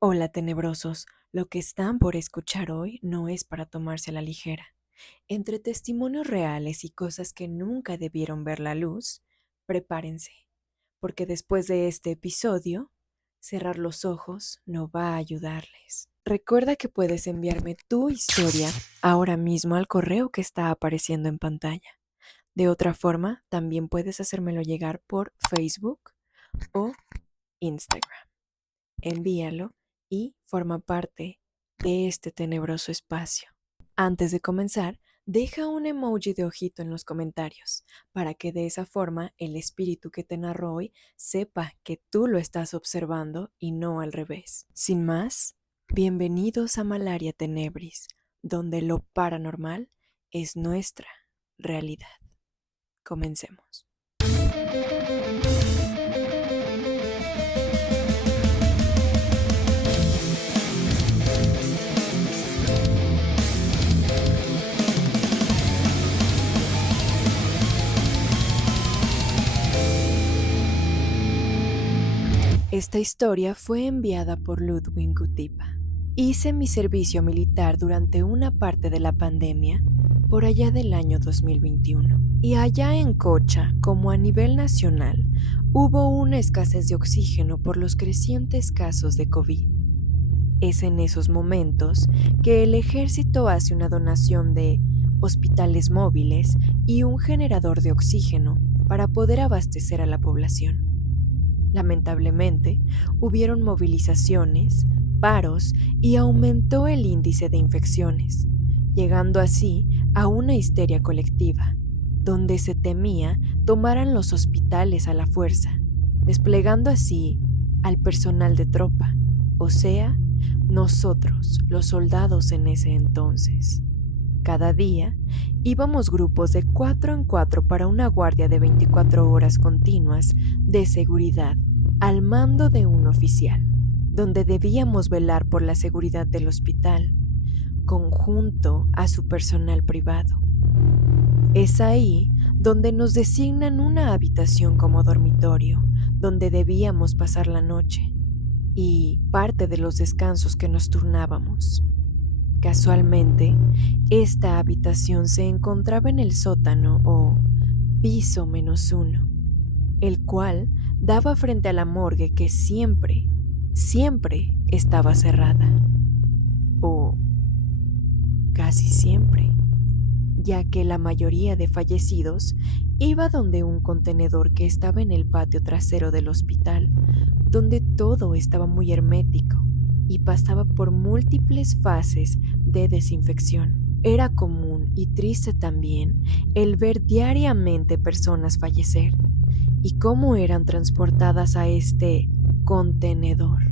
Hola tenebrosos, lo que están por escuchar hoy no es para tomarse a la ligera. Entre testimonios reales y cosas que nunca debieron ver la luz, prepárense, porque después de este episodio, cerrar los ojos no va a ayudarles. Recuerda que puedes enviarme tu historia ahora mismo al correo que está apareciendo en pantalla. De otra forma, también puedes hacérmelo llegar por Facebook o Instagram. Envíalo y forma parte de este tenebroso espacio. Antes de comenzar, deja un emoji de ojito en los comentarios para que de esa forma el espíritu que te narró hoy sepa que tú lo estás observando y no al revés. Sin más, bienvenidos a Malaria Tenebris, donde lo paranormal es nuestra realidad. Comencemos. Esta historia fue enviada por Ludwig Gutipa. Hice mi servicio militar durante una parte de la pandemia por allá del año 2021. Y allá en Cocha, como a nivel nacional, hubo una escasez de oxígeno por los crecientes casos de COVID. Es en esos momentos que el ejército hace una donación de hospitales móviles y un generador de oxígeno para poder abastecer a la población. Lamentablemente, hubieron movilizaciones, paros y aumentó el índice de infecciones, llegando así a una histeria colectiva, donde se temía tomaran los hospitales a la fuerza, desplegando así al personal de tropa, o sea, nosotros, los soldados en ese entonces. Cada día íbamos grupos de 4 en 4 para una guardia de 24 horas continuas de seguridad al mando de un oficial, donde debíamos velar por la seguridad del hospital, conjunto a su personal privado. Es ahí donde nos designan una habitación como dormitorio, donde debíamos pasar la noche y parte de los descansos que nos turnábamos. Casualmente, esta habitación se encontraba en el sótano o piso -1, el cual daba frente a la morgue que siempre estaba cerrada. O casi siempre, ya que la mayoría de fallecidos iba donde un contenedor que estaba en el patio trasero del hospital, donde todo estaba muy hermético y pasaba por múltiples fases de desinfección. Era común y triste también el ver diariamente personas fallecer y cómo eran transportadas a este contenedor,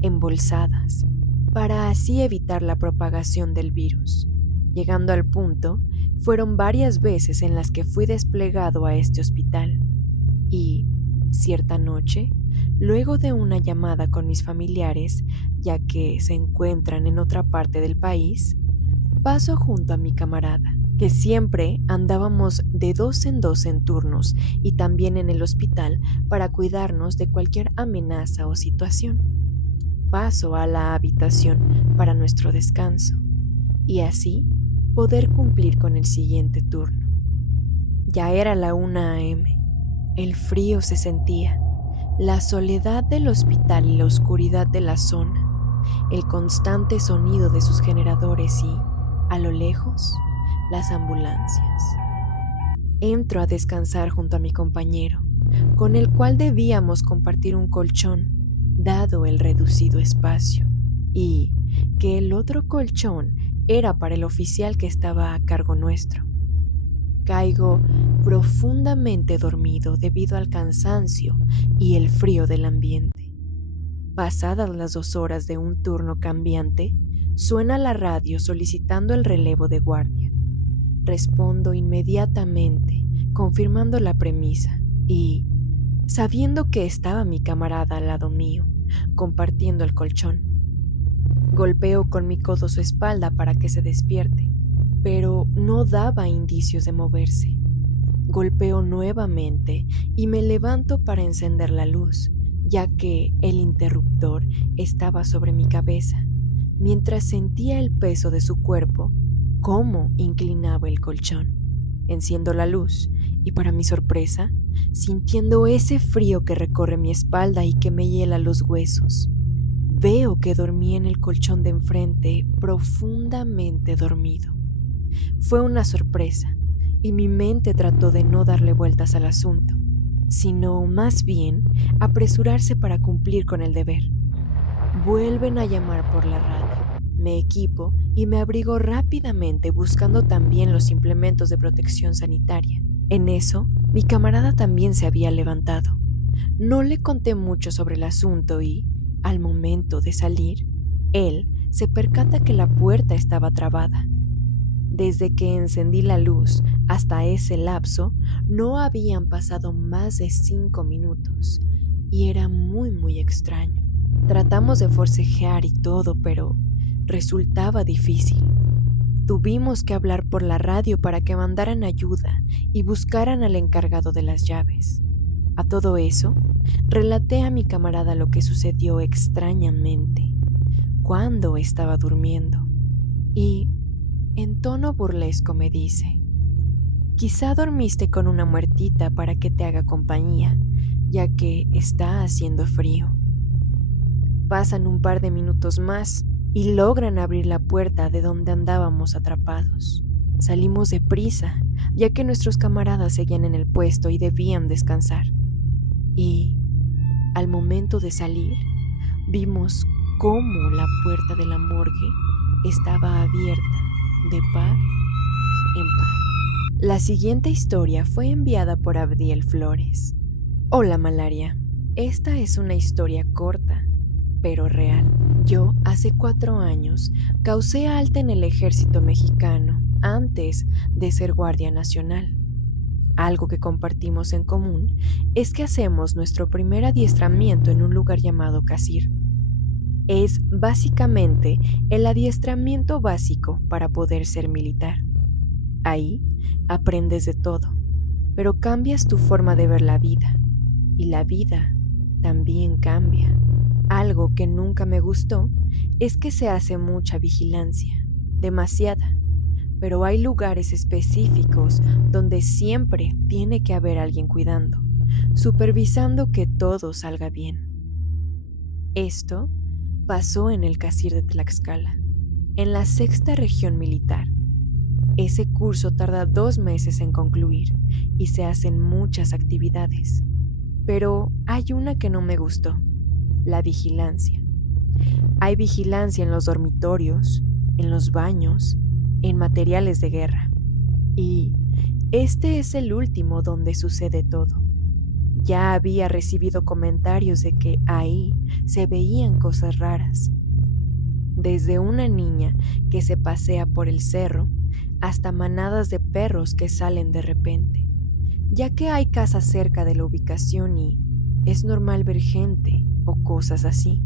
embolsadas, para así evitar la propagación del virus. Llegando al punto, fueron varias veces en las que fui desplegado a este hospital y, cierta noche, luego de una llamada con mis familiares, ya que se encuentran en otra parte del país, paso junto a mi camarada, que siempre andábamos de 2 en 2 en turnos y también en el hospital para cuidarnos de cualquier amenaza o situación. Paso a la habitación para nuestro descanso y así poder cumplir con el siguiente turno. Ya era la 1 a.m. El frío se sentía, la soledad del hospital y la oscuridad de la zona, el constante sonido de sus generadores y, a lo lejos, las ambulancias. Entro a descansar junto a mi compañero, con el cual debíamos compartir un colchón, dado el reducido espacio, y que el otro colchón era para el oficial que estaba a cargo nuestro. Caigo profundamente dormido debido al cansancio y el frío del ambiente. Pasadas las 2 horas de un turno cambiante, suena la radio solicitando el relevo de guardia. Respondo inmediatamente, confirmando la premisa y, sabiendo que estaba mi camarada al lado mío, compartiendo el colchón, golpeo con mi codo su espalda para que se despierte, pero no daba indicios de moverse. Golpeo nuevamente y me levanto para encender la luz, ya que el interruptor estaba sobre mi cabeza, mientras sentía el peso de su cuerpo, cómo inclinaba el colchón. Enciendo la luz y, para mi sorpresa, sintiendo ese frío que recorre mi espalda y que me hiela los huesos, veo que dormía en el colchón de enfrente, profundamente dormido. Fue una sorpresa, y mi mente trató de no darle vueltas al asunto, sino más bien apresurarse para cumplir con el deber. Vuelven a llamar por la radio. Me equipo y me abrigo rápidamente, buscando también los implementos de protección sanitaria. En eso, mi camarada también se había levantado. No le conté mucho sobre el asunto y, al momento de salir, él se percata que la puerta estaba trabada. Desde que encendí la luz hasta ese lapso, no habían pasado más de 5 minutos y era muy extraño. Tratamos de forcejear y todo, pero resultaba difícil. Tuvimos que hablar por la radio para que mandaran ayuda y buscaran al encargado de las llaves. A todo eso, relaté a mi camarada lo que sucedió extrañamente cuando estaba durmiendo y, en tono burlesco, me dice: quizá dormiste con una muertita para que te haga compañía, ya que está haciendo frío. Pasan un par de minutos más y logran abrir la puerta de donde andábamos atrapados. Salimos deprisa, ya que nuestros camaradas seguían en el puesto y debían descansar. Y, al momento de salir, vimos cómo la puerta de la morgue estaba abierta de par en par. La siguiente historia fue enviada por Abdiel Flores. Hola, Malaria. Esta es una historia corta, pero real. Yo, hace 4 años, causé alta en el ejército mexicano antes de ser guardia nacional. Algo que compartimos en común es que hacemos nuestro primer adiestramiento en un lugar llamado Casir. Es básicamente el adiestramiento básico para poder ser militar. Ahí aprendes de todo, pero cambias tu forma de ver la vida, y la vida también cambia. Algo que nunca me gustó es que se hace mucha vigilancia, demasiada, pero hay lugares específicos donde siempre tiene que haber alguien cuidando, supervisando que todo salga bien. Esto pasó en el Casir de Tlaxcala, en la 6ª región militar. Ese curso tarda 2 meses en concluir y se hacen muchas actividades, pero hay una que no me gustó: la vigilancia. Hay vigilancia en los dormitorios, en los baños, en materiales de guerra. Y este es el último donde sucede todo. Ya había recibido comentarios de que ahí se veían cosas raras. Desde una niña que se pasea por el cerro hasta manadas de perros que salen de repente, ya que hay casas cerca de la ubicación y es normal ver gente o cosas así.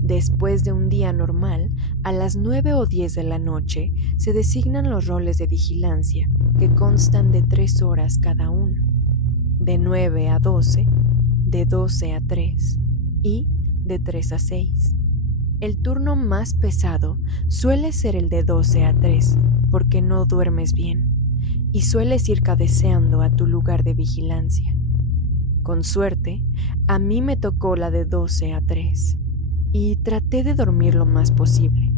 Después de un día normal, a las 9 o 10 de la noche, se designan los roles de vigilancia, que constan de 3 horas cada uno, de 9 a 12, de 12 a 3 y de 3 a 6. El turno más pesado suele ser el de 12 a 3, porque no duermes bien, y sueles ir cabeceando a tu lugar de vigilancia. Con suerte, a mí me tocó la de 12 a 3, y traté de dormir lo más posible.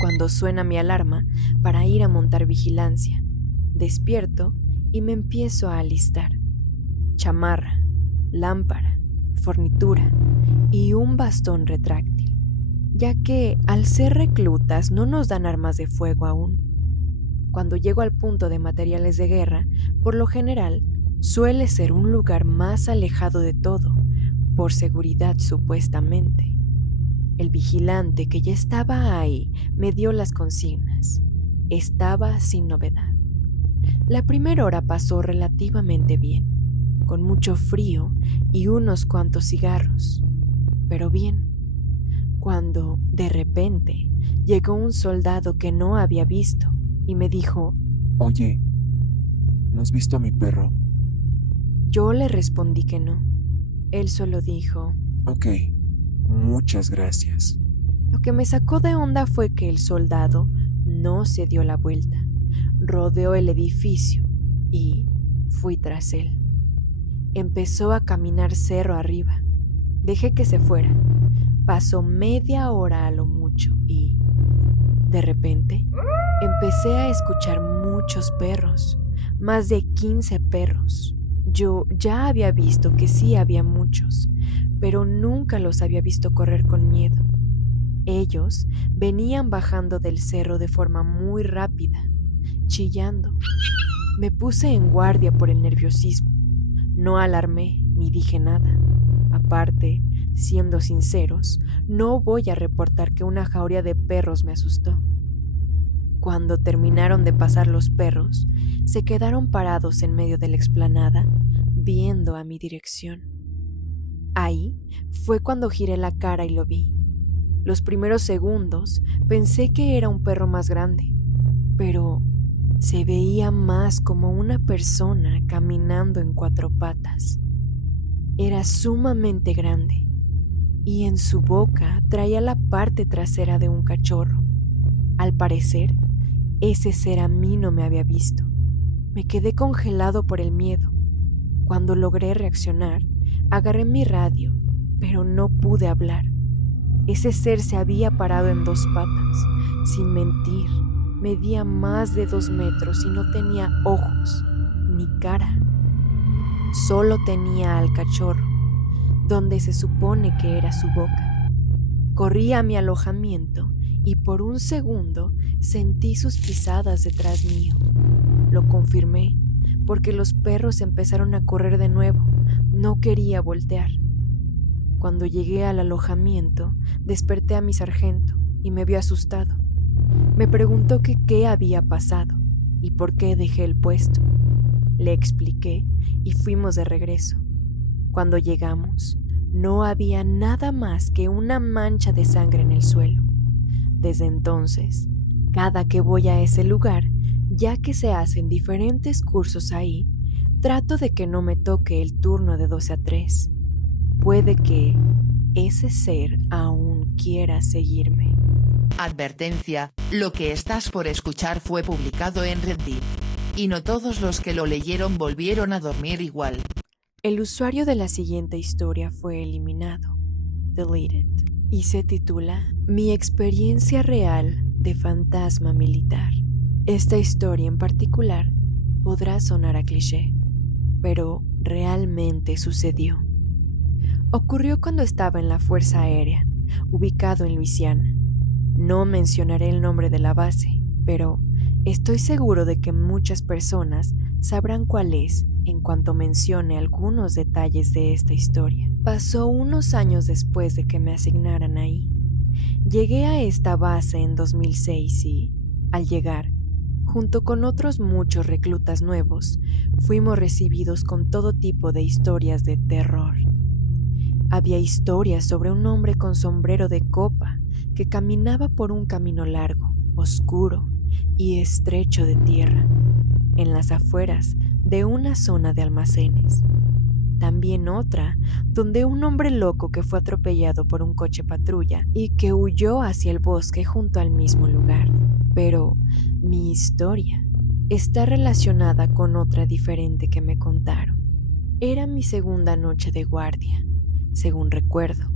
Cuando suena mi alarma para ir a montar vigilancia, despierto y me empiezo a alistar. Chamarra, lámpara, fornitura y un bastón retráctil, ya que al ser reclutas no nos dan armas de fuego aún. Cuando llego al punto de materiales de guerra, por lo general, suele ser un lugar más alejado de todo, por seguridad supuestamente. El vigilante que ya estaba ahí me dio las consignas. Estaba sin novedad. La primera hora pasó relativamente bien, con mucho frío y unos cuantos cigarros, pero bien, cuando de repente llegó un soldado que no había visto y me dijo: Oye, ¿no has visto a mi perro? Yo le respondí que no. Él solo dijo, Ok, muchas gracias. lo que me sacó de onda fue que el soldado no se dio la vuelta, rodeó el edificio y fui tras él. Empezó a caminar cerro arriba. Dejé que se fuera. Pasó media hora a lo mucho y, de repente, empecé a escuchar muchos perros, más de 15 perros. Yo ya había visto que sí había muchos, pero nunca los había visto correr con miedo. Ellos venían bajando del cerro de forma muy rápida, chillando. Me puse en guardia por el nerviosismo. No alarmé ni dije nada. Aparte, siendo sinceros, no voy a reportar que una jauría de perros me asustó. Cuando terminaron de pasar los perros, se quedaron parados en medio de la explanada, viendo a mi dirección. Ahí fue cuando giré la cara y lo vi. Los primeros segundos pensé que era un perro más grande, pero se veía más como una persona caminando en 4 patas. Era sumamente grande y en su boca traía la parte trasera de un cachorro. Al parecer, ese ser a mí no me había visto. Me quedé congelado por el miedo. Cuando logré reaccionar, agarré mi radio, pero no pude hablar. Ese ser se había parado en 2 patas. Sin mentir, medía más de 2 metros y no tenía ojos ni cara. Solo tenía al cachorro, donde se supone que era su boca. Corrí a mi alojamiento y por un segundo sentí sus pisadas detrás mío. Lo confirmé, porque los perros empezaron a correr de nuevo. No quería voltear. Cuando llegué al alojamiento, desperté a mi sargento y me vio asustado. Me preguntó que qué había pasado y por qué dejé el puesto. Le expliqué y fuimos de regreso. Cuando llegamos, no había nada más que una mancha de sangre en el suelo. Desde entonces, cada que voy a ese lugar, ya que se hacen diferentes cursos ahí, trato de que no me toque el turno de 12 a 3. Puede que ese ser aún quiera seguirme. Advertencia, lo que estás por escuchar fue publicado en Reddit. Y no todos los que lo leyeron volvieron a dormir igual. El usuario de la siguiente historia fue eliminado, deleted, y se titula Mi experiencia real de fantasma militar. Esta historia en particular podrá sonar a cliché, pero realmente sucedió. Ocurrió cuando estaba en la Fuerza Aérea, ubicado en Luisiana. No mencionaré el nombre de la base, pero estoy seguro de que muchas personas sabrán cuál es en cuanto mencione algunos detalles de esta historia. Pasó unos años después de que me asignaran ahí. Llegué a esta base en 2006 y, al llegar, junto con otros muchos reclutas nuevos, fuimos recibidos con todo tipo de historias de terror. Había historias sobre un hombre con sombrero de copa que caminaba por un camino largo, oscuro y estrecho de tierra, en las afueras de una zona de almacenes. También otra, donde un hombre loco que fue atropellado por un coche patrulla y que huyó hacia el bosque junto al mismo lugar. Pero mi historia está relacionada con otra diferente que me contaron. Era mi segunda noche de guardia, según recuerdo.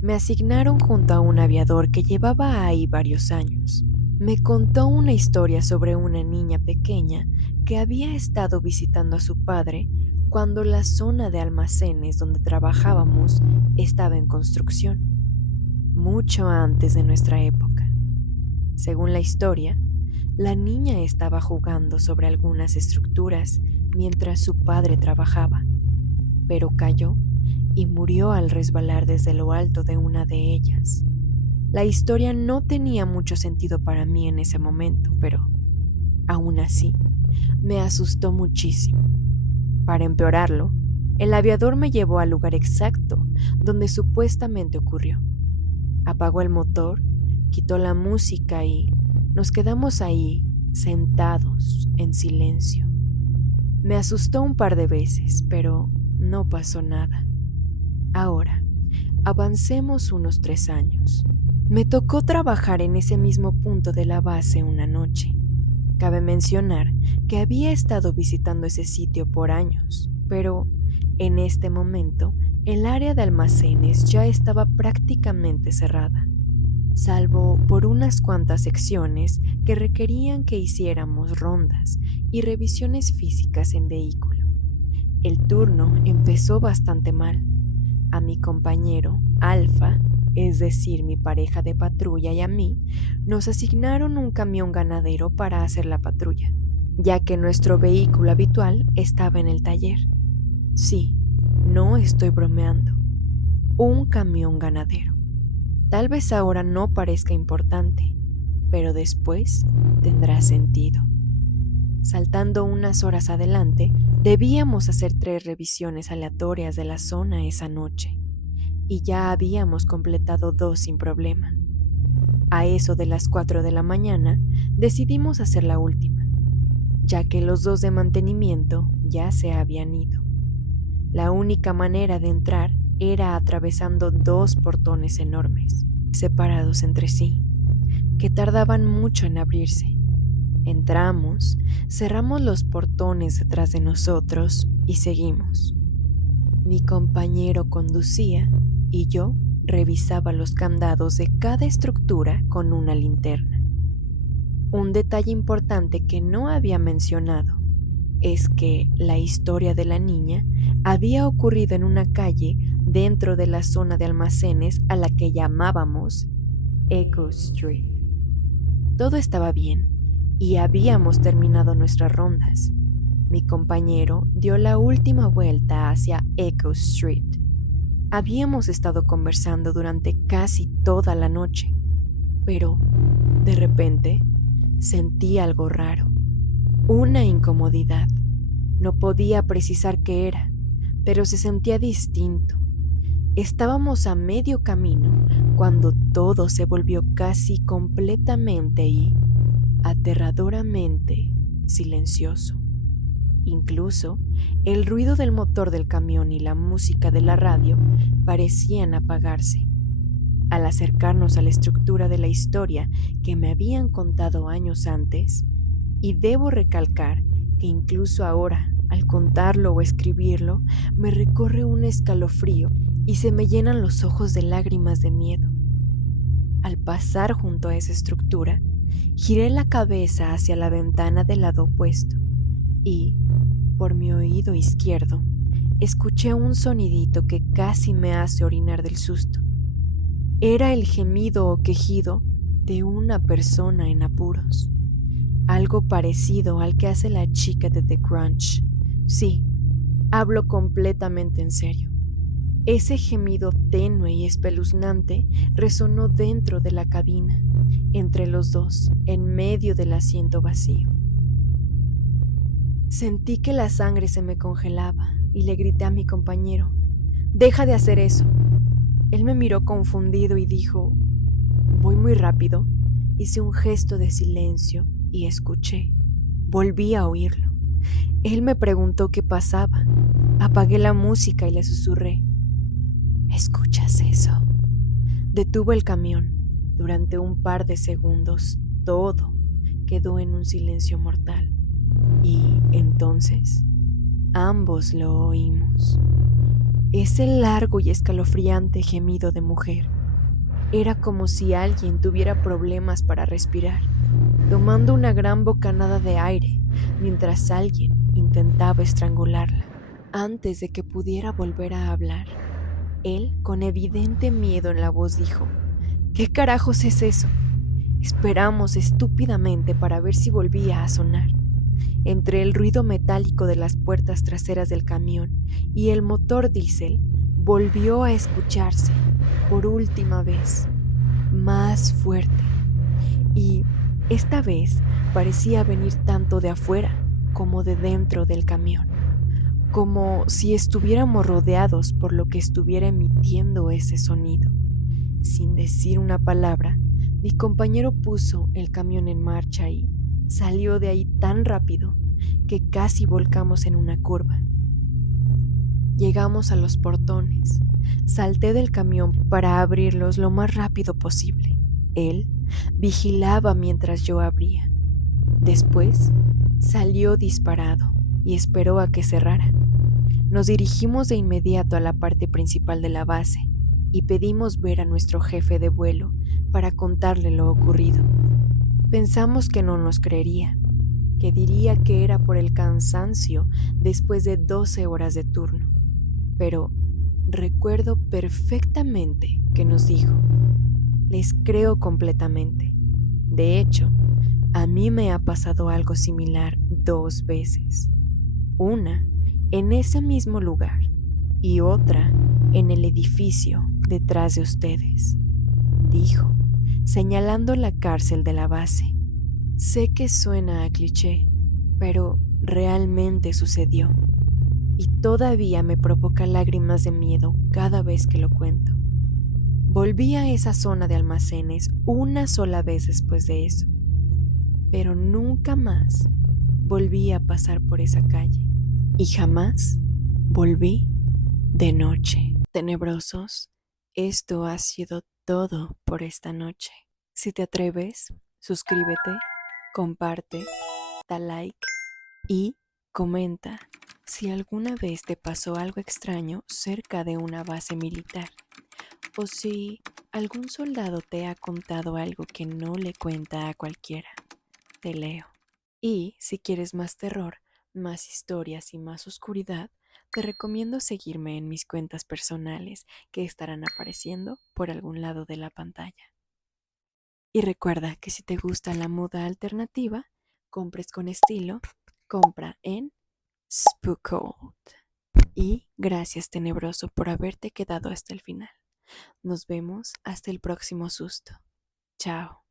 Me asignaron junto a un aviador que llevaba ahí varios años. Me contó una historia sobre una niña pequeña que había estado visitando a su padre cuando la zona de almacenes donde trabajábamos estaba en construcción, mucho antes de nuestra época. Según la historia, la niña estaba jugando sobre algunas estructuras mientras su padre trabajaba, pero cayó y murió al resbalar desde lo alto de una de ellas. La historia no tenía mucho sentido para mí en ese momento, pero aún así me asustó muchísimo. Para empeorarlo, el aviador me llevó al lugar exacto donde supuestamente ocurrió. Apagó el motor, quitó la música y nos quedamos ahí, sentados, en silencio. Me asustó un par de veces, pero no pasó nada. Ahora, avancemos unos 3 años. Me tocó trabajar en ese mismo punto de la base una noche. Cabe mencionar que había estado visitando ese sitio por años, pero en este momento el área de almacenes ya estaba prácticamente cerrada, salvo por unas cuantas secciones que requerían que hiciéramos rondas y revisiones físicas en vehículo. El turno empezó bastante mal. A mi compañero, Alfa, es decir, mi pareja de patrulla, y a mí, nos asignaron un camión ganadero para hacer la patrulla, ya que nuestro vehículo habitual estaba en el taller. Sí, no estoy bromeando. Un camión ganadero. Tal vez ahora no parezca importante, pero después tendrá sentido. Saltando unas horas adelante, debíamos hacer 3 revisiones aleatorias de la zona esa noche, y ya habíamos completado 2 sin problema. A eso de las 4 de la mañana, decidimos hacer la última, ya que los 2 de mantenimiento ya se habían ido. La única manera de entrar era atravesando 2 portones enormes, separados entre sí, que tardaban mucho en abrirse. Entramos, cerramos los portones detrás de nosotros y seguimos. Mi compañero conducía y yo revisaba los candados de cada estructura con una linterna. Un detalle importante que no había mencionado es que la historia de la niña había ocurrido en una calle dentro de la zona de almacenes a la que llamábamos Echo Street. Todo estaba bien y habíamos terminado nuestras rondas. Mi compañero dio la última vuelta hacia Echo Street. Habíamos estado conversando durante casi toda la noche, pero de repente sentí algo raro, una incomodidad. No podía precisar qué era, pero se sentía distinto. Estábamos a medio camino cuando todo se volvió casi completamente y aterradoramente silencioso. Incluso el ruido del motor del camión y la música de la radio parecían apagarse. Al acercarnos a la estructura de la historia que me habían contado años antes, y debo recalcar que incluso ahora, al contarlo o escribirlo, me recorre un escalofrío y se me llenan los ojos de lágrimas de miedo. Al pasar junto a esa estructura, giré la cabeza hacia la ventana del lado opuesto y, por mi oído izquierdo, escuché un sonidito que casi me hace orinar del susto. Era el gemido o quejido de una persona en apuros. Algo parecido al que hace la chica de The Grunge. Sí, hablo completamente en serio. Ese gemido tenue y espeluznante resonó dentro de la cabina, entre los dos, en medio del asiento vacío. Sentí que la sangre se me congelaba y le grité a mi compañero: «¡Deja de hacer eso!». Él me miró confundido y dijo: «¿Voy muy rápido?». Hice un gesto de silencio y escuché. Volví a oírlo. Él me preguntó qué pasaba. Apagué la música y le susurré: «¿Escuchas eso?». Detuvo el camión. Durante un par de segundos, todo quedó en un silencio mortal. Y entonces, ambos lo oímos. Ese largo y escalofriante gemido de mujer. Era como si alguien tuviera problemas para respirar, tomando una gran bocanada de aire, mientras alguien intentaba estrangularla, antes de que pudiera volver a hablar. Él, con evidente miedo en la voz, dijo: «¿Qué carajos es eso?». Esperamos estúpidamente para ver si volvía a sonar. Entre el ruido metálico de las puertas traseras del camión y el motor diésel, volvió a escucharse por última vez, más fuerte. Y esta vez parecía venir tanto de afuera como de dentro del camión, como si estuviéramos rodeados por lo que estuviera emitiendo ese sonido. Sin decir una palabra, mi compañero puso el camión en marcha y salió de ahí tan rápido que casi volcamos en una curva. Llegamos a los portones. Salté del camión para abrirlos lo más rápido posible. Él vigilaba mientras yo abría. Después salió disparado y esperó a que cerrara. Nos dirigimos de inmediato a la parte principal de la base y pedimos ver a nuestro jefe de vuelo para contarle lo ocurrido. Pensamos que no nos creería, que diría que era por el cansancio después de 12 horas de turno. Pero recuerdo perfectamente que nos dijo: les creo completamente. De hecho, a mí me ha pasado algo similar 2 veces. Una en ese mismo lugar y otra en el edificio detrás de ustedes, dijo, señalando la cárcel de la base. Sé que suena a cliché, pero realmente sucedió y todavía me provoca lágrimas de miedo cada vez que lo cuento. Volví a esa zona de almacenes una sola vez después de eso, pero nunca más volví a pasar por esa calle y jamás volví de noche. Tenebrosos, esto ha sido todo por esta noche. Si te atreves, suscríbete, comparte, da like y comenta si alguna vez te pasó algo extraño cerca de una base militar o si algún soldado te ha contado algo que no le cuenta a cualquiera. Te leo. Y si quieres más terror, más historias y más oscuridad, te recomiendo seguirme en mis cuentas personales que estarán apareciendo por algún lado de la pantalla. Y recuerda que si te gusta la moda alternativa, compres con estilo, compra en Spookhold. Y gracias, tenebroso, por haberte quedado hasta el final. Nos vemos hasta el próximo susto. Chao.